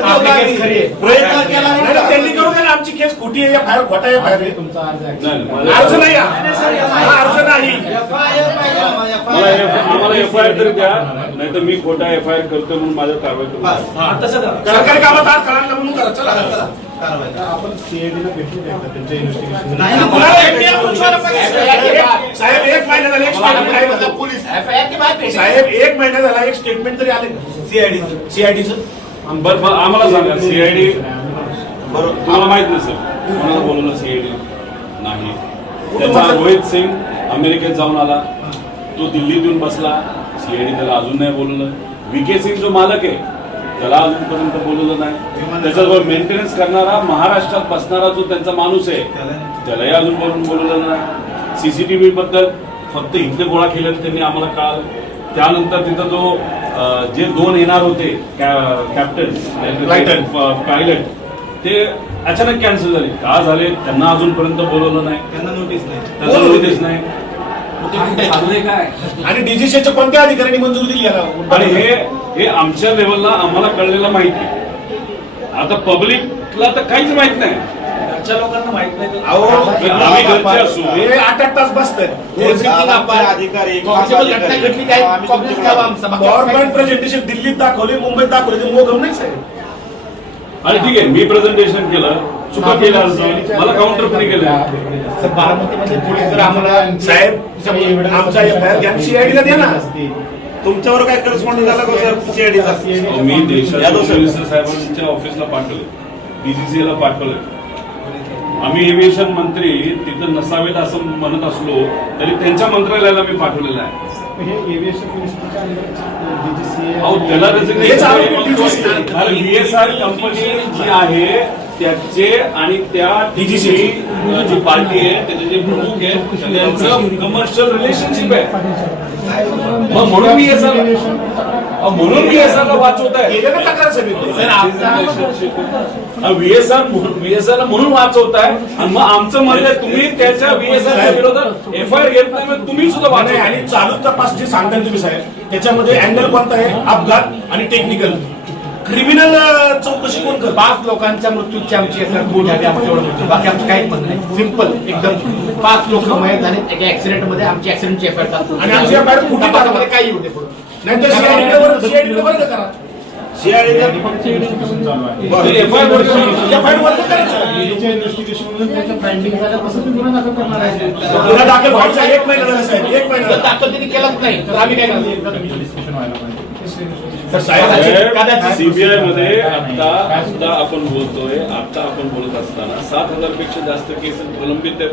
प्रयत्न केला त्यांनी करू द्या ना, आमची केस खोटी आहे, फायर खोटा आहे, फायर तुमचा अर्ज नाही, अर्ज नाही, आम्हाला एफआयआर तरी द्या, नाही तर मी खोटा एफआयआर करतो म्हणून माझ्या कारवाई करू. सरकारी कामात हात घालायला म्हणून करा. चला आपण सीआयडीला भेटू द्या त्यांच्या इन्व्हेस्टिगेशन साहेब, एक महिना झाला एक स्टेटमेंट तरी आले सीआयडीचं. बरं आम्हाला सांगा, सीआयडी बरोबर तुम्हाला माहित नसेल कोणाला बोलवलं सीआयडी नाही. त्याचा रोहित सिंग अमेरिकेत जाऊन आला, तो दिल्लीत येऊन बसला, सीआयडी त्याला अजून नाही बोलवलं. VK सिंग जो मालक आहे त्याला अजूनपर्यंत बोलवलं नाही. त्याच्याजवळ मेंटेनन्स करणारा महाराष्ट्रात बसणारा जो त्यांचा माणूस आहे त्यालाही अजून बोलवलं नाही. CCTV बद्दल फक्त इथले गोळा केल्याने त्यांनी आम्हाला कळालं. त्यानंतर तिथं जो जे 2 येणार होते कॅप्टन पायलट ते अचानक कॅन्सल झाले. का झाले त्यांना अजूनपर्यंत बोलवलं नाही, त्यांना नोटीस नाही. आणि डीजीसीच्या कोणत्या अधिकाऱ्यांनी मंजुरी दिली याला? आणि हे आमच्या लेवलला आम्हाला कळलेलं माहिती. आता पब्लिकला तर काहीच माहित नाही. लोकांना माहित नाही. आम्ही घरचे असू, हे 8 तास बसतात. गव्हर्नमेंट प्रेझेंटेशन दिल्लीत दाखवले, मुंबईत दाखवले, ते मोगम नाही साहेब. आणि ठीक आहे, मी प्रेझेंटेशन केलं, चुका केल्या, मला काउंटर पण केलं. बारामतीमध्ये पुढे जर आम्हाला साहेब आमचा एफआयआर घ्या, सीआयडीला द्या ना. तुमच्यावर काय करस्पॉन्ड झाला का सर सीआयडीचा? मी देशाच्या साहेबांच्या ऑफिसला पाठवलं, DGCला पाठवलं. आम्ही एव्हिएशन मंत्री तिथं नसावेत असं म्हणत असलो तरी त्यांच्या मंत्रालयाला मी पाठवलेलं आहे. त्याला VSR कंपनी जी आहे त्याचे आणि त्या DGC जी पार्टी आहे त्याचे जे प्रमुख आहे त्यांचं कमर्शियल रिलेशनशिप आहे. म्हणून VSR ला वाचवत आहे. VSR म्हणून वाचवत आहे. आणि मग आमचं म्हणणं तुम्ही त्याच्या VSR विरोधात एफआयआर घेत नाही, तुम्ही सुद्धा वाचत. आणि चालू तपास जे सांगताय तुम्ही साहेब त्याच्यामध्ये अँगल कोणता आहे? अपघात आणि टेक्निकल. क्रिमिनल चौकशी कोण करत? 5 लोकांच्या मृत्यूची आमची बाकी आमचं काहीच म्हणणं नाही. सिंपल एकदम 5 लोक मयत झाले एका ऍक्सिडेंटमध्ये. आमची ऍक्सिडेंटची एफआयआर टाकतो आणि आमची एफआयआर कुठे तपासामध्ये काही येऊ दे पुढे. नाहीतर सीआयडीला वर्ग करा. गुन्हा दाखल व्हायचा 1 महिना झाला साहेब, 1 महिना दाखल त्यांनी केलाच नाही तर आम्ही काय करतो? सीबीआय मध्ये आता आपण बोलतोय, आता आपण बोलत असताना 7,000 पेक्षा जास्त केसेस प्रलंबित आहेत.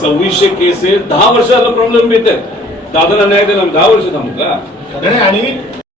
2600 केसेस 10 वर्षाला प्रलंबित आहेत. दादाला न्याय दिला 10 वर्ष थांबू का? आणि